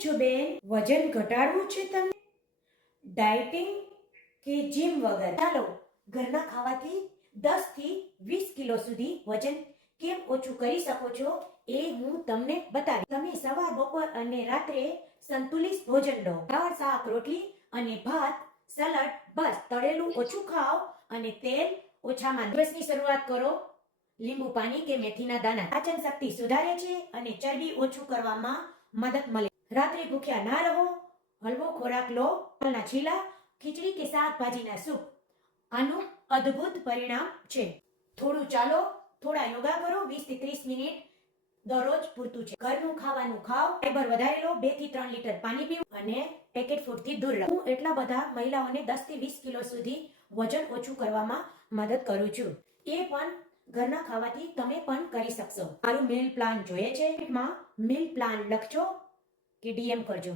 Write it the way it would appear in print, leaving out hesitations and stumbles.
છો બેન? વજન ઘટાડવું છે તમને? ડાયટિંગ કે જીમ વગર? ચાલો ઘરના ખાવાથી 10 થી 20 કિલો સુધી વજન કેમ ઓછું કરી શકો છો એ હું તમને બતાવીશ. તમે સવાર, બપોર અને રાત્રે સંતુલિત ભોજન લો. દાળ, શાક, રોટલી અને ભાત, સલાડ, બસ. તળેલું ઓછું ખાઓ અને તેલ ઓછામાં. દિવસની શરૂઆત કરો લીંબુ પાણી કે મેથીના દાણા. પાચન શક્તિ સુધારે છે અને ચરબી ઓછું કરવામાં મદદ મળે. રાત્રે ભૂખ્યા ના રહો. હળવો ખોરાક લો. ફળના છીલા, ખીચડી કે શાકભાજીના સૂપ આનું અદ્ભુત પરિણામ છે. થોડું ચાલો, થોડા યોગા કરો. 20 થી 30 મિનિટ દરરોજ પૂરતું છે. ઘરનું ખાવાનું ખાઓ. ફાઈબર વધારે લો. 2 થી 3 લીટર પાણી પીવું અને પેકેટ ફૂડથી દૂર રહો. હું એટલા બધા મહિલાઓને 10 થી 20 કિલો સુધી વજન ઓછું કરવામાં મદદ કરું છું. એ પણ ઘરના ખાવાથી તમે પણ કરી શકશો. મારું મીલ પ્લાન જોઈએ છે? મીલ પ્લાન લખજો કે DM કરજો.